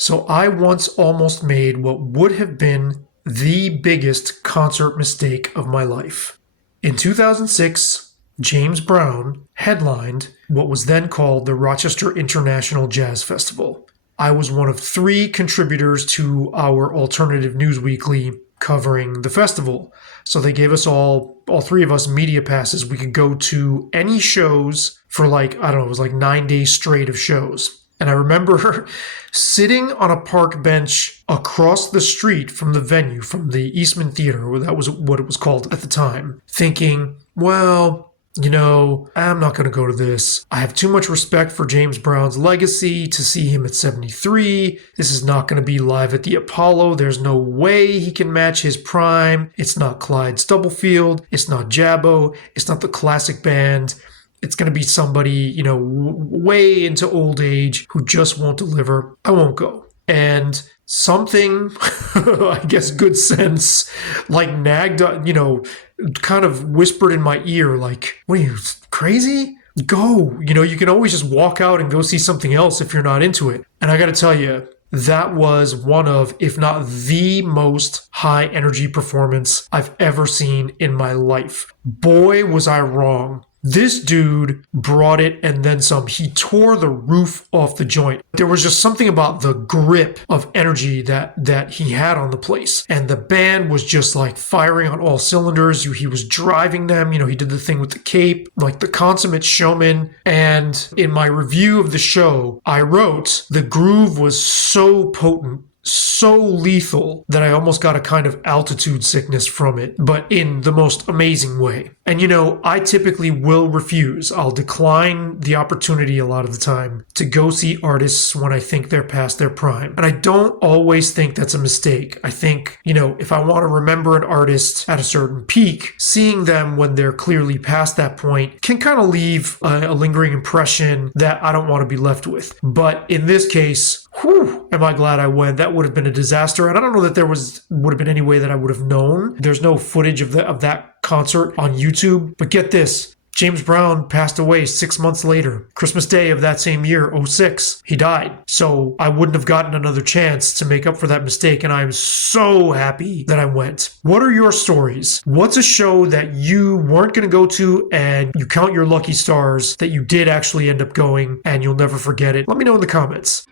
So I once almost made what would have been the biggest concert mistake of my life. In 2006, James Brown headlined what was then called the Rochester International Jazz Festival. I was one of 3 contributors to our alternative news weekly covering the festival. So they gave us all 3 of us media passes. We could go to any shows for like, I don't know, it was like 9 days straight of shows. And I remember sitting on a park bench across the street from the venue, from the Eastman Theater, that was what it was called at the time, thinking, well, I'm not going to go to this. I have too much respect for James Brown's legacy to see him at 73. This is not going to be live at the Apollo. There's no way he can match his prime. It's not Clyde Stubblefield. It's not Jabbo. It's not the classic band. It's going to be somebody, way into old age who just won't deliver. I won't go. And something, I guess good sense, like nagged, kind of whispered in my ear, like, what are you, crazy? Go. You can always just walk out and go see something else if you're not into it. And I got to tell you, that was one of, if not the most high energy performance I've ever seen in my life. Boy, was I wrong. This dude brought it and then some. He tore the roof off the joint. There was just something about the grip of energy that he had on the place. And the band was just like firing on all cylinders. He was driving them. He did the thing with the cape, like the consummate showman. And in my review of the show, I wrote, the groove was so potent, so lethal, that I almost got a kind of altitude sickness from it, but in the most amazing way. And I typically will refuse. I'll decline the opportunity a lot of the time to go see artists when I think they're past their prime. And I don't always think that's a mistake. I think, if I want to remember an artist at a certain peak, seeing them when they're clearly past that point can kind of leave a lingering impression that I don't want to be left with. But in this case, am I glad I went. That would have been a disaster. And I don't know that there would have been any way that I would have known. There's no footage of that concert on YouTube. But get this, James Brown passed away 6 months later. Christmas Day of that same year, 06, he died. So I wouldn't have gotten another chance to make up for that mistake. And I'm so happy that I went. What are your stories? What's a show that you weren't going to go to and you count your lucky stars that you did actually end up going and you'll never forget it? Let me know in the comments.